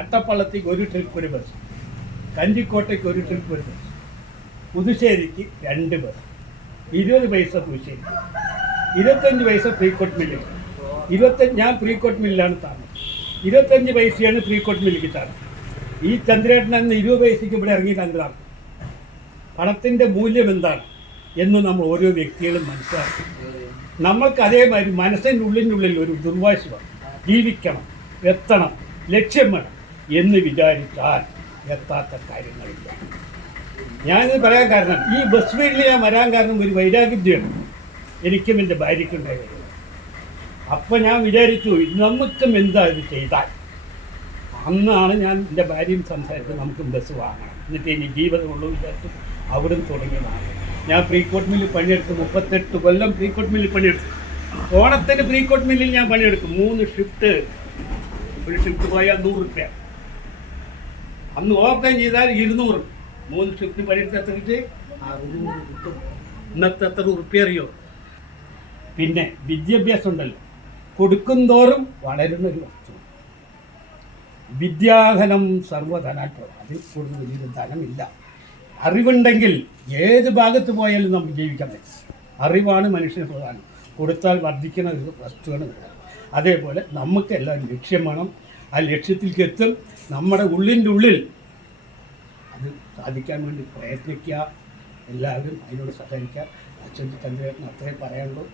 അട്ടപ്പള്ളത്തേക്ക് ഒരു ട്രിപ്പ് ഒരു ബസ്, കഞ്ചിക്കോട്ടയ്ക്ക് ഒരു ട്രിപ്പ് ഒരു ബസ്, പുതുശ്ശേരിക്ക് 2 ബസ്, 20 പൈസ പുതുശ്ശേരി, 25 പൈസ പ്രീകോട്ട് മില്ലിൽ. ഞാൻ പ്രീകോട്ട് മില്ലിലാണ് താമസം. 25 പൈസയാണ് പ്രീകോട്ട് മില്ലിക്ക് താമസം. ഈ ചന്ദ്രേട്ടൻ അന്ന് 20 പൈസയ്ക്ക് ഇവിടെ ഇറങ്ങി തന്നതാണ്. പണത്തിൻ്റെ മൂല്യം എന്താണ് എന്ന് നമ്മൾ ഓരോ വ്യക്തികളും മനസ്സിലാക്കും. നമ്മൾക്ക് അതേമാതിരി മനസ്സിൻ്റെ ഉള്ളിനുള്ളിൽ ഒരു ദുർവാശിയാണ്. ജീവിക്കണം, എത്തണം, ലക്ഷ്യം വേണം എന്ന് വിചാരിച്ചാൽ എത്താത്ത കാര്യങ്ങളില്ല. ഞാനിത് പറയാൻ കാരണം, ഈ ബസ് ഫീൽഡിൽ ഞാൻ വരാൻ കാരണം ഒരു വൈരാഗ്യമാണ് എനിക്കും എൻ്റെ ഭാര്യയ്ക്കുണ്ടായത്. അപ്പം ഞാൻ വിചാരിച്ചു നമുക്കും എന്താ ഇത് ചെയ്താൽ. അന്നാണ് ഞാൻ എൻ്റെ ഭാര്യയും സംസാരിച്ചത്, നമുക്ക് ബസ് വാങ്ങണം, എന്നിട്ട് ഇനി ജീവിതമുള്ളൂ വിചാരിച്ചു അവിടുന്ന് തുടങ്ങിയതാണ്. ഞാൻ പ്രീകോട്ട് മില്ലിൽ പണിയെടുത്തു. 38 കൊല്ലം പ്രീകോട്ട് മില്ലിൽ പണിയെടുത്തു. ഓണത്തിന് പ്രീകോട്ട് മില്ലിൽ ഞാൻ പണിയെടുക്കും. 3 ഷിഫ്റ്റ്. ഒരു ഷിഫ്റ്റ് പോയാൽ 100 രൂപ. അന്ന് ഓവർ ടൈം ചെയ്താൽ 200. 3 ഷിഫ്റ്റ് പണിയെടുത്ത് എത്ര കിട്ടി? 600 കിട്ടും. ഇന്നത്തെ എത്ര ഉറുപ്പ്യ അറിയോ? പിന്നെ വിദ്യാഭ്യാസം ഉണ്ടല്ലോ, കൊടുക്കും തോറും വളരുന്നൊരു വസ്തു. വിദ്യാധനം സർവ്വധനാട്ടോ, അതിൽ കൂടുതൽ വലിയൊരു ധനമില്ല. അറിവുണ്ടെങ്കിൽ ഏത് ഭാഗത്ത് പോയാലും നമുക്ക് ജീവിക്കാൻ പറ്റും. അറിവാണ് മനുഷ്യന് പ്രധാനം. കൊടുത്താൽ വർദ്ധിക്കുന്ന ഒരു വസ്തുവാണ്. അതേപോലെ നമുക്കെല്ലാം ലക്ഷ്യം വേണം. ആ ലക്ഷ്യത്തിലേക്ക് എത്തും. നമ്മുടെ ഉള്ളിൻ്റെ ഉള്ളിൽ അത് സാധിക്കാൻ വേണ്ടി പ്രയത്നിക്കുക. എല്ലാവരും അതിനോട് സഹകരിക്കുക. അച്ഛൻ ചന്ദ്രേട്ടൻ അത്രയും പറയാനുള്ളൂ.